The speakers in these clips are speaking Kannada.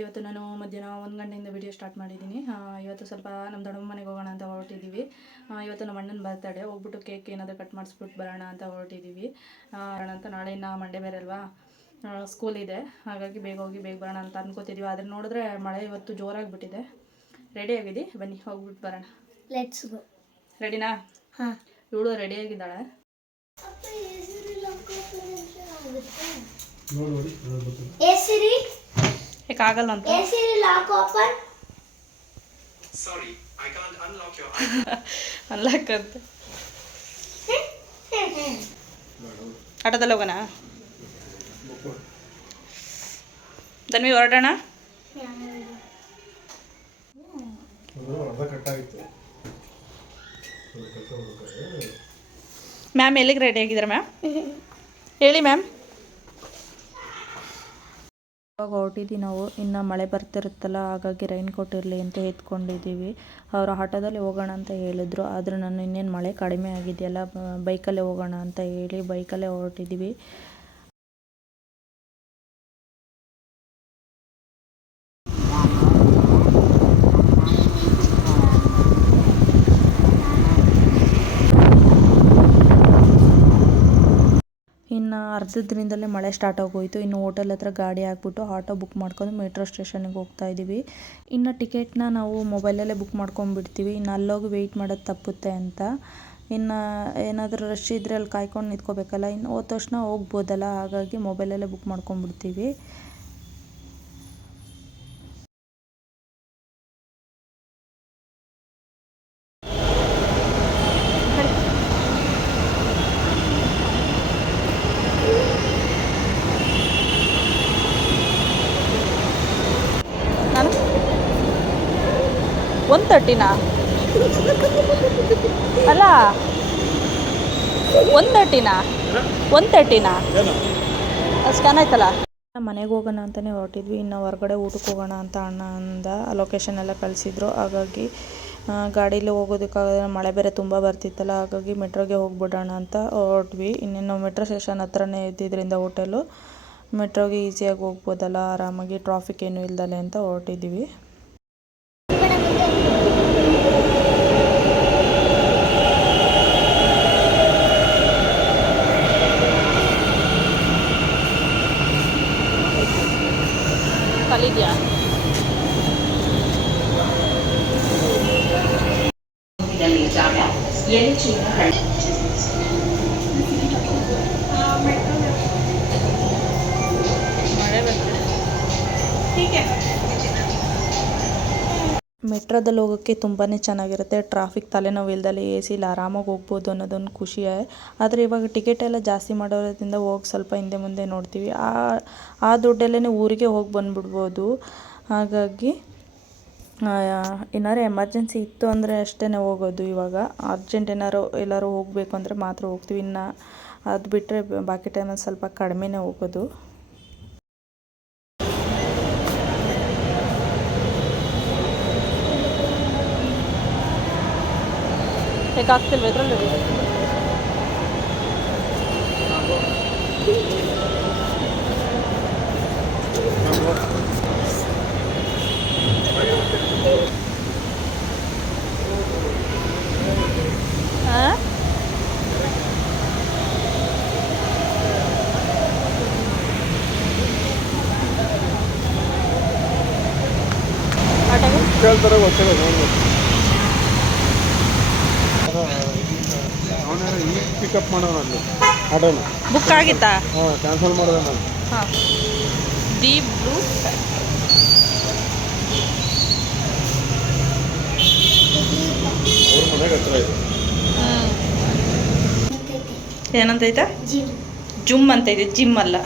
ಇವತ್ತು ನಾನು ಮಧ್ಯಾಹ್ನ ಒಂದು ಗಂಟೆಯಿಂದ ವಿಡಿಯೋ ಸ್ಟಾರ್ಟ್ ಮಾಡಿದ್ದೀನಿ. ಇವತ್ತು ಸ್ವಲ್ಪ ನಮ್ಮ ದೊಡ್ಡಮ್ಮ ಮನೆಗೆ ಹೋಗೋಣ ಅಂತ ಹೊರಟಿದ್ದೀವಿ ಇವತ್ತು ನಮ್ಮ ಅಣ್ಣನ ಬರ್ತಡೆ ಹೋಗ್ಬಿಟ್ಟು ಕೇಕ್ ಏನಾದರೂ ಕಟ್ ಮಾಡಿಸ್ಬಿಟ್ಟು ಬರೋಣ ಅಂತ ಹೊರಟಿದ್ದೀವಿ ಅಂತ ನಾಳೆ ಇನ್ನು ಮಂಡೇ ಬೇರೆ ಅಲ್ವಾ? ಸ್ಕೂಲ್ ಇದೆ. ಹಾಗಾಗಿ ಬೇಗ ಹೋಗಿ ಬೇಗ ಬರೋಣ ಅಂತ ಅನ್ಕೋತಿದ್ದೀವಿ ಆದರೆ ನೋಡಿದ್ರೆ ಮಳೆ ಇವತ್ತು ಜೋರಾಗಿಬಿಟ್ಟಿದೆ. ರೆಡಿ ಆಗಿದ್ದಿ ಬನ್ನಿ ಹೋಗ್ಬಿಟ್ಟು ಬರೋಣ. ಲೆಟ್ಸ್ ಗೋ ರೆಡಿನಾ ಹಾಂ. ಇವಳು ರೆಡಿಯಾಗಿದ್ದಾಳೆ ಎ ಸಿರಿ ಯಾಕೆ ಆಗಲ್ಲ ಅಂತ. ಅನ್ಲಾಕ್ ಅಂತ lock open Sorry, I can't unlock your ಅಲ್ಲಕ್ಕಂತ ಆಟೋದಲ್ಲಿ ಹೋಗೋಣ? ಧನ್ವಿ ಹೊರಡೋಣ? ಮ್ಯಾಮ್ ಎಲ್ಲಿಗೆ ರೆಡಿ ಆಗಿದ್ದಾರೆ ಮ್ಯಾಮ್? ಹೇಳಿ ಮ್ಯಾಮ್. ಇವಾಗ ಹೊರಟಿದ್ದೀವಿ ನಾವು. ಇನ್ನು ಮಳೆ ಬರ್ತಿರುತ್ತಲ್ಲ, ಹಾಗಾಗಿ ರೈನ್ ಕೋಟ್ ಇರಲಿ ಅಂತ ಎತ್ಕೊಂಡಿದ್ದೀವಿ. ಅವರು ಆಟೋದಲ್ಲಿ ಹೋಗೋಣ ಅಂತ ಹೇಳಿದ್ರು. ಆದರೆ ನಾನು ಇನ್ನೇನು ಮಳೆ ಕಡಿಮೆ ಆಗಿದೆಯಲ್ಲ ಬೈಕಲ್ಲೇ ಹೋಗೋಣ ಅಂತ ಹೇಳಿ ಬೈಕಲ್ಲೇ ಹೊರಟಿದ್ದೀವಿ ಇನ್ನು ಅರ್ಧದ್ರಿಂದಲೇ ಮಳೆ ಸ್ಟಾರ್ಟ್ ಆಗೋಯ್ತು. ಇನ್ನು ಹೋಟೆಲ್ ಹತ್ರ ಗಾಡಿ ಹಾಕ್ಬಿಟ್ಟು ಆಟೋ ಬುಕ್ ಮಾಡ್ಕೊಂಡು ಮೆಟ್ರೋ ಸ್ಟೇಷನ್ಗೆ ಹೋಗ್ತಾ ಇದ್ದೀವಿ ಇನ್ನು ಟಿಕೆಟ್ನ ನಾವು ಮೊಬೈಲಲ್ಲೇ ಬುಕ್ ಮಾಡ್ಕೊಂಡ್ಬಿಡ್ತೀವಿ. ಇನ್ನು ಅಲ್ಲೋಗಿ ವೆಯ್ಟ್ ಮಾಡೋದು ತಪ್ಪುತ್ತೆ ಅಂತ. ಇನ್ನು ಏನಾದರೂ ರಶ್ ಇದ್ದರೆ ಅಲ್ಲಿ ಕಾಯ್ಕೊಂಡು ನಿಂತ್ಕೋಬೇಕಲ್ಲ. ಇನ್ನು ಹೋದ ತಕ್ಷಣ ಹೋಗ್ಬೋದಲ್ಲ. ಹಾಗಾಗಿ ಮೊಬೈಲಲ್ಲೇ ಬುಕ್ ಮಾಡ್ಕೊಂಡ್ಬಿಡ್ತೀವಿ ನಾನು ಒನ್ ತರ್ಟಿನಾ? ಅಲ್ಲ ಒನ್ ತರ್ಟಿನಾ? ಒನ್ ತರ್ಟಿನಾ? ಸ್ಕ್ಯಾನ್ ಆಯ್ತಲ್ಲ? ಮನೆಗೆ ಹೋಗೋಣ ಅಂತಲೇ ಹೊರಟಿದ್ವಿ, ಇನ್ನು ಹೊರಗಡೆ ಊಟಕ್ಕೆ ಹೋಗೋಣ ಅಂತ ಅಣ್ಣ ಅಂದ ಲೊಕೇಶನ್ ಎಲ್ಲ ಕಳಿಸಿದ್ರು. ಹಾಗಾಗಿ ಗಾಡೀಲಿ ಹೋಗೋದಕ್ಕಾಗಲ್ಲ, ಮಳೆ ಬೇರೆ ತುಂಬ ಬರ್ತಿತ್ತಲ್ಲ, ಹಾಗಾಗಿ ಮೆಟ್ರೋಗೆ ಹೋಗ್ಬಿಡೋಣ ಅಂತ ಹೊರಟ್ವಿ. ಇನ್ನೇನು ಮೆಟ್ರೋ ಸ್ಟೇಷನ್ ಹತ್ರನೇ ಇದ್ದಿದ್ದರಿಂದ ಹೋಟೆಲು. ಮೆಟ್ರೋಗೆ ಈಸಿಯಾಗಿ ಹೋಗ್ಬೋದಲ್ಲ, ಆರಾಮಾಗಿ ಟ್ರಾಫಿಕ್ ಏನೂ ಇಲ್ದಲೆ ಅಂತ ಹೊರಟಿದ್ದೀವಿ ಮೆಟ್ರೋದಲ್ಲಿ ಹೋಗೋಕ್ಕೆ ತುಂಬಾ ಚೆನ್ನಾಗಿರುತ್ತೆ. ಟ್ರಾಫಿಕ್ ತಲೆನೋವು ಇಲ್ದಲೆ ಎ ಸಿಲಿ ಆರಾಮಾಗಿ ಹೋಗ್ಬೋದು ಅನ್ನೋದೊಂದು ಖುಷಿ ಆದರೆ ಇವಾಗ ಟಿಕೆಟ್ ಎಲ್ಲ ಜಾಸ್ತಿ ಮಾಡೋದ್ರಿಂದ ಹೋಗಿ ಸ್ವಲ್ಪ ಹಿಂದೆ ಮುಂದೆ ನೋಡ್ತೀವಿ. ಆ ಆ ದುಡ್ಡಲ್ಲೇ ಊರಿಗೆ ಹೋಗಿ ಬಂದ್ಬಿಡ್ಬೋದು. ಹಾಗಾಗಿ ಏನಾದ್ರೂ ಎಮರ್ಜೆನ್ಸಿ ಇತ್ತು ಅಂದರೆ ಅಷ್ಟೇ ಹೋಗೋದು ಇವಾಗ. ಅರ್ಜೆಂಟ್ ಏನಾದ್ರು ಎಲ್ಲರೂ ಹೋಗಬೇಕು ಅಂದರೆ ಮಾತ್ರ ಹೋಗ್ತೀವಿ. ಇನ್ನು ಅದು ಬಿಟ್ಟರೆ ಬಾಕಿ ಟೈಮಲ್ಲಿ ಸ್ವಲ್ಪ ಕಡಿಮೆನೇ ಹೋಗೋದು. ಹೇಗಾಗ್ತಿಲ್ವ ಇದರಲ್ಲಿ ಹಾಂ ಆಟೋಗೆ ಕೇಳ್ತಾರೆ ಗೊತ್ತಿಲ್ಲ ಪಿಕಪ್ ಮಾಡೋಣ ಅಲ್ಲಿ ಆಟೋನ ಬುಕ್ ಆಗಿತ್ತಾ ಹಾಂ ಕ್ಯಾನ್ಸಲ್ ಮಾಡಿದೆ ನಾನು ಹಾಂ ದೀಪ್ ಬ್ಲೂ ಅವ್ರ ಮನೆಗೆ ಹತ್ರ ಇದೆ ಏನಂತೈತೆ ಜಿಮ್ ಅಂತ ಇದೆ ಜಿಮ್ ಅಲ್ಲ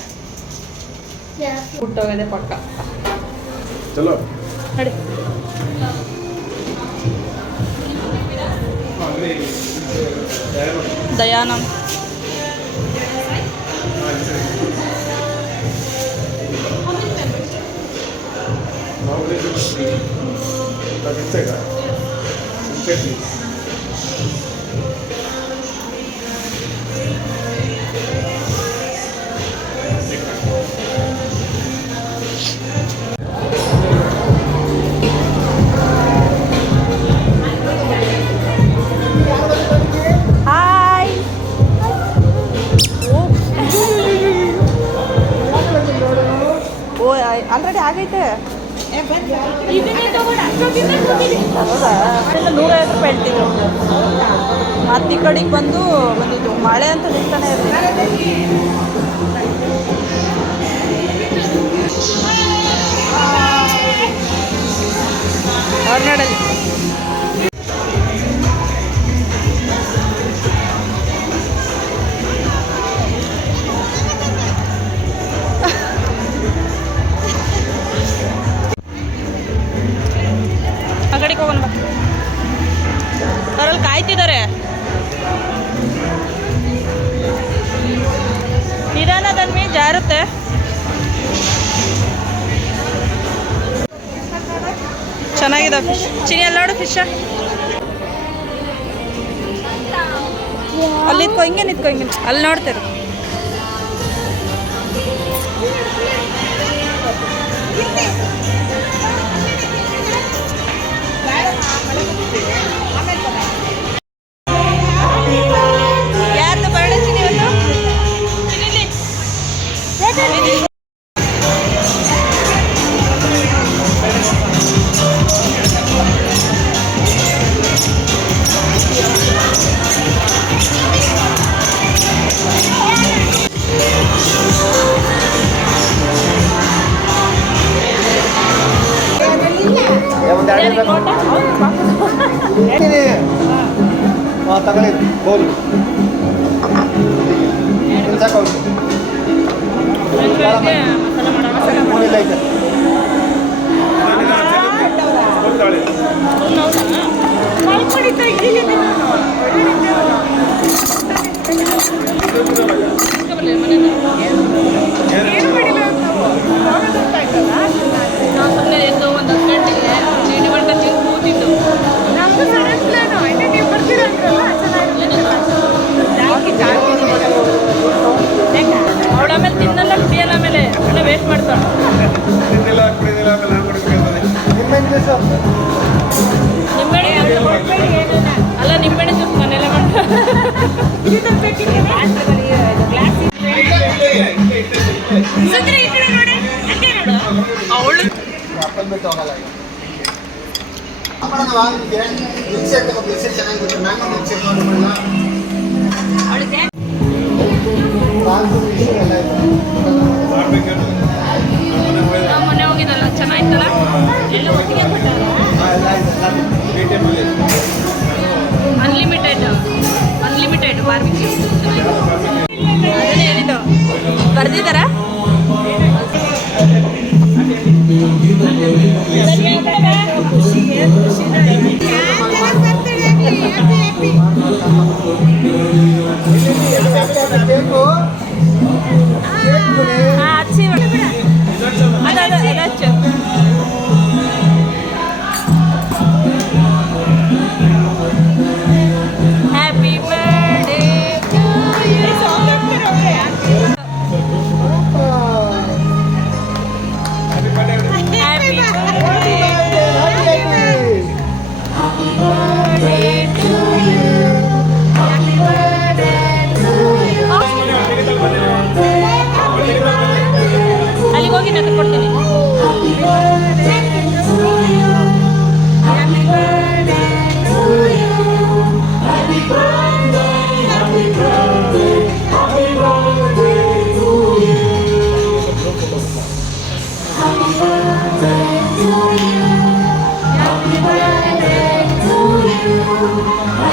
ಹುಟ್ಟೋಗಿದೆ ಪಕ್ಕ ಚಲೋ ನಡಿ ದಯಾನಂದ್ దయానం ಈ ಕಡೆಗೆ ಬಂದು ಬಂದಿದ್ದು ಮಳೆ ಅಂತ ನಿಲ್ತಾನೆ ಇರಲಿಲ್ಲ. ಹೊರನಾಡಲ್ಲಿ ಜಾರುತ್ತೆ ಚೆನ್ನಾಗಿದೆ ಫಿಶ್ ಚಿನಿ ಎಲ್ಲ ನೋಡು ಫಿಶ್ ಅಲ್ಲಿ ಇದ್ಕೋ ಹಿಂಗೆ ನಿಂತ್ಕೊ ಹಿಂಗೆ ಅಲ್ಲಿ ಯಾರ್ದು ಮಿಕ್ಸರ್ ತಗೋ ಮಿಕ್ಸರ್ ಚೆನ್ನಾಗಿ ಮ್ಯಾಂಗೋ ಮಿಕ್ಸರ್ ನಾವು ಬೇಕು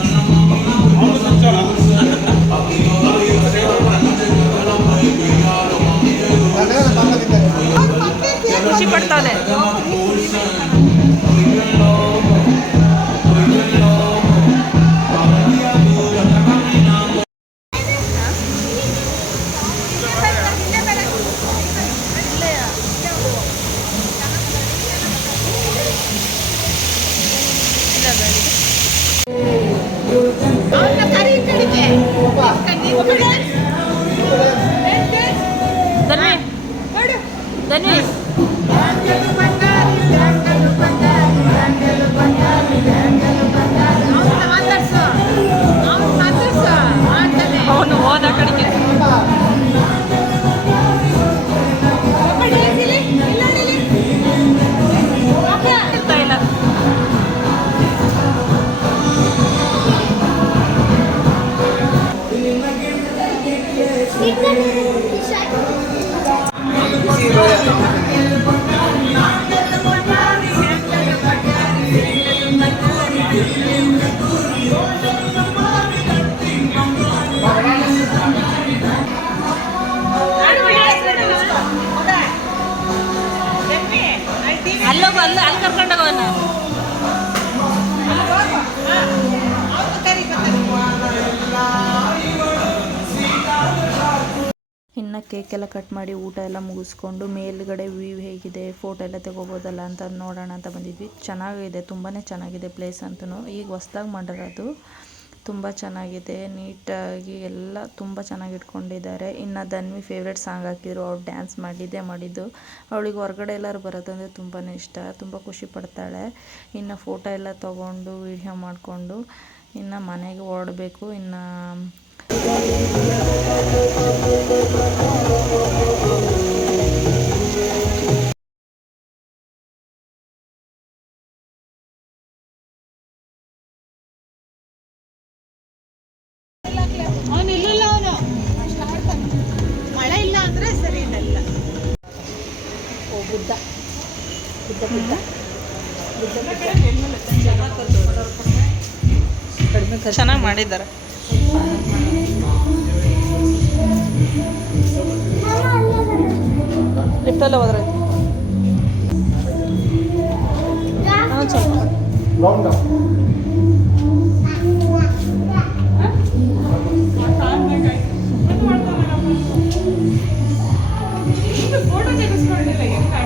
ನಾನು ನಮ್ಮ ಪಾಪ ತಿಂತಾರೆ ಖುಷಿ ಪಡ್ತಾವೆ ಧನ್ವಿ. ಧನ್ವಿ. ಅಲ್ಲ ಕರ್ಕೊಂಡೋಗವನ್ನ ಇನ್ನು ಕೇಕ್ ಎಲ್ಲ ಕಟ್ ಮಾಡಿ ಊಟ ಎಲ್ಲ ಮುಗಿಸ್ಕೊಂಡು ಮೇಲ್ಗಡೆ ವ್ಯೂ ಹೇಗಿದೆ ಫೋಟೋ ಎಲ್ಲ ತಗೋಬೋದಲ್ಲ ಅಂತ ನೋಡೋಣ ಅಂತ ಬಂದಿದ್ವಿ. ಚೆನ್ನಾಗಿದೆ ತುಂಬಾ ಚೆನ್ನಾಗಿದೆ ಪ್ಲೇಸ್ ಅಂತೂ. ಈಗ ಹೊಸ್ದಾಗಿ ಮಾಡಿರೋದು. ತುಂಬ ಚೆನ್ನಾಗಿದೆ, ನೀಟಾಗಿ ಎಲ್ಲ ತುಂಬ ಚೆನ್ನಾಗಿ ಇಟ್ಕೊಂಡಿದ್ದಾರೆ. ಇನ್ನು ಧನ್ವಿ ಫೇವ್ರೆಟ್ ಸಾಂಗ್ ಹಾಕಿದ್ರು, ಅವ್ಳು ಡ್ಯಾನ್ಸ್ ಮಾಡಿದ್ದೇ ಮಾಡಿದ್ದು. ಅವಳಿಗೆ ಹೊರಗಡೆ ಎಲ್ಲರೂ ಬರೋದಂದರೆ ತುಂಬಾ ಇಷ್ಟ, ತುಂಬ ಖುಷಿ ಪಡ್ತಾಳೆ. ಇನ್ನು ಫೋಟೋ ಎಲ್ಲ ತೊಗೊಂಡು ವಿಡಿಯೋ ಮಾಡಿಕೊಂಡು, ಇನ್ನು ಮನೆಗೆ ಹೊರಡಬೇಕು, ಇನ್ನು ಚೆನ್ನಾಗಿ ಮಾಡಿದ್ದಾರೆ. ಲಿಫ್ಟಲ್ಲೇ ಹೋದ್ರೆ. ಫೋಟೋ ಸ್ವಲ್ಪ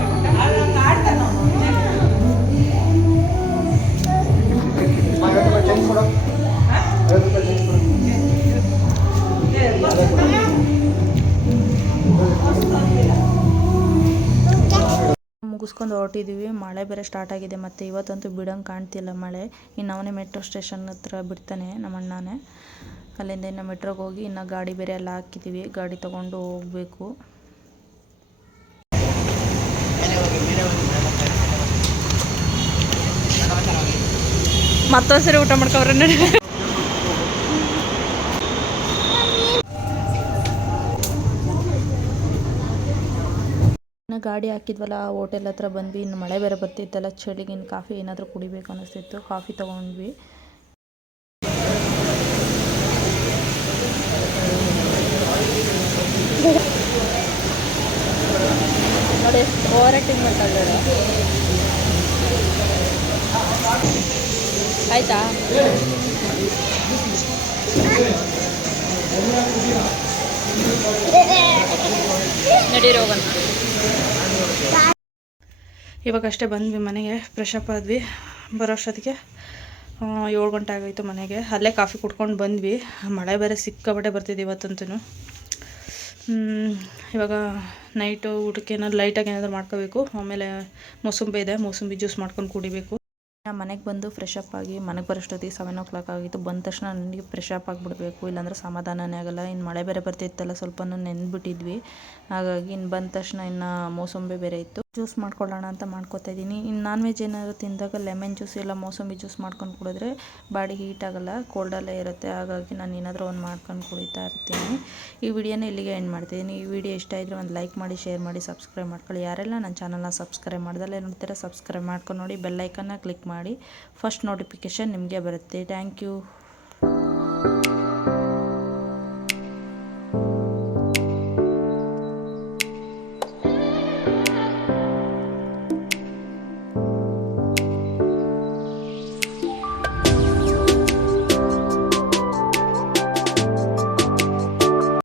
ಮುಗಿಸ್ಕೊಂಡು ಹೊರಟಿದ್ದೀವಿ ಮಳೆ ಬೇರೆ ಸ್ಟಾರ್ಟ್ ಆಗಿದೆ. ಮತ್ತು ಇವತ್ತಂತೂ ಬಿಡೋಂಗೆ ಕಾಣ್ತಿಲ್ಲ ಮಳೆ. ಇನ್ನು ಅವನೇ ಮೆಟ್ರೋ ಸ್ಟೇಷನ್ ಹತ್ರ ಬಿಡ್ತಾನೆ ನಮ್ಮ ಅಣ್ಣನೇ. ಅಲ್ಲಿಂದ ಇನ್ನು ಮೆಟ್ರೋಗೆ ಹೋಗಿ ಇನ್ನು ಗಾಡಿ ಬೇರೆ ಎಲ್ಲ ಹಾಕಿದ್ದೀವಿ ಗಾಡಿ ತೊಗೊಂಡು ಹೋಗಬೇಕು. ಮತ್ತೊಂದ್ಸರಿ ಊಟ ಮಾಡ್ಕೊಬ್ರೆ ಇನ್ನು ಗಾಡಿ ಹಾಕಿದ್ವಲ್ಲ, ಆ ಹೋಟೆಲ್ ಹತ್ರ ಬಂದ್ವಿ. ಇನ್ನು ಮಳೆ ಬೇರೆ ಬರ್ತಿತ್ತಲ್ಲ, ಚಳಿಗೆ ಇನ್ನು ಕಾಫಿ ಏನಾದರೂ ಕುಡಿಬೇಕು ಅನ್ನಿಸ್ತಿತ್ತು ಕಾಫಿ ತೊಗೊಂಡ್ವಿ. ನೋಡಿ, ಓವರ್ ಆ್ಯಕ್ಟಿಂಗ್ ಮಾಡ್ತಾ ಆಯ್ತಾ? ನಡೀರಿ ಹೋಗೋಣ ಇವಾಗಷ್ಟೇ ಬಂದ್ವಿ ಮನೆಗೆ ಫ್ರೆಶ್ ಅಪ್ ಆದ್ವಿ. ಬರೋ ಅಷ್ಟೊತ್ತಿಗೆ ಏಳು ಗಂಟೆ ಆಗೋಯ್ತು ಮನೆಗೆ. ಅಲ್ಲೇ ಕಾಫಿ ಕುಡ್ಕೊಂಡು ಬಂದ್ವಿ. ಮಳೆ ಬೇರೆ ಸಿಕ್ಕಾಬಟ್ಟೆ ಬರ್ತಿದ್ದೆ ಇವತ್ತಂತೂ ಇವಾಗ ನೈಟು ಊಟಕ್ಕೆ ಏನಾದ್ರು ಲೈಟಾಗಿ ಏನಾದರೂ ಮಾಡ್ಕೋಬೇಕು. ಆಮೇಲೆ ಮೂಸಂಬಿ ಇದೆ, ಮೂಸಂಬಿ ಜ್ಯೂಸ್ ಮಾಡ್ಕೊಂಡು ಕುಡಿಬೇಕು. ನಾನು ಮನೆಗೆ ಬಂದು ಫ್ರೆಶ್ ಅಪ್ ಆಗಿ ಮನೆಗೆ ಬರೋಷ್ಟೊತ್ತಿಗೆ ಸೆವೆನ್ ಓ ಕ್ಲಾಕ್ ಆಗಿತ್ತು. ಬಂದ ತಕ್ಷಣ ನನಗೆ ಫ್ರೆಶ್ ಅಪ್ ಆಗಿಬಿಡ್ಬೇಕು, ಇಲ್ಲಾಂದ್ರೆ ಸಮಾಧಾನನೇ ಆಗಲ್ಲ. ಇನ್ನು ಮಳೆ ಬೇರೆ ಬರ್ತಿತ್ತಲ್ಲ ಸ್ವಲ್ಪ ನೆನ್ಬಿಟ್ಟಿದ್ವಿ. ಹಾಗಾಗಿ ಇನ್ನು ಬಂದ ತಕ್ಷಣ ಇನ್ನು ಮೋಸಂಬಿ ಬೇರೆ ಇತ್ತು. ಜ್ಯೂಸ್ ಮಾಡ್ಕೊಳ್ಳೋಣ ಅಂತ ಮಾಡ್ಕೊತಾ ಇದ್ದೀನಿ. ಇನ್ನು ನಾನ್ ವೆಜ್ ಏನಾದರೂ ತಿಂದಾಗ ಲೆಮನ್ ಜ್ಯೂಸ್ ಇಲ್ಲ ಮೋಸಂಬಿ ಜ್ಯೂಸ್ ಮಾಡ್ಕೊಂಡು ಕುಡಿದ್ರೆ ಬಾಡಿ ಹೀಟ್ ಆಗೋಲ್ಲ ಕೋಲ್ಡಲ್ಲೇ ಇರುತ್ತೆ. ಹಾಗಾಗಿ ನಾನು ಏನಾದರೂ ಒಂದು ಮಾಡ್ಕೊಂಡು ಕುಡಿತಾ ಇರ್ತೀನಿ. ಈ ವಿಡಿಯೋನ ಇಲ್ಲಿಗೆ ಎಂಡ್ ಮಾಡ್ತಿದ್ದೀನಿ ಈ ವಿಡಿಯೋ ಇಷ್ಟ ಇದ್ದರೆ ಒಂದು ಲೈಕ್ ಮಾಡಿ ಶೇರ್ ಮಾಡಿ ಸಬ್ಸ್ಕ್ರೈಬ್ ಮಾಡ್ಕೊಳ್ಳಿ. ಯಾರೆಲ್ಲ ನನ್ನ ಚಾನಲ್ನ ಸಬ್ಸ್ಕ್ರೈಬ್ ಮಾಡ್ದಲ್ಲೇ ನೋಡ್ತೀರಾ ಸಬ್ಸ್ಕ್ರೈಬ್ ಮಾಡ್ಕೊಂಡು ನೋಡಿ ಬೆಲ್ಲೈಕನ್ನ ಕ್ಲಿಕ್ ಮಾಡಿ ಫಸ್ಟ್ ನೋಟಿಫಿಕೇಷನ್ ನಿಮಗೆ ಬರುತ್ತೆ. Thank you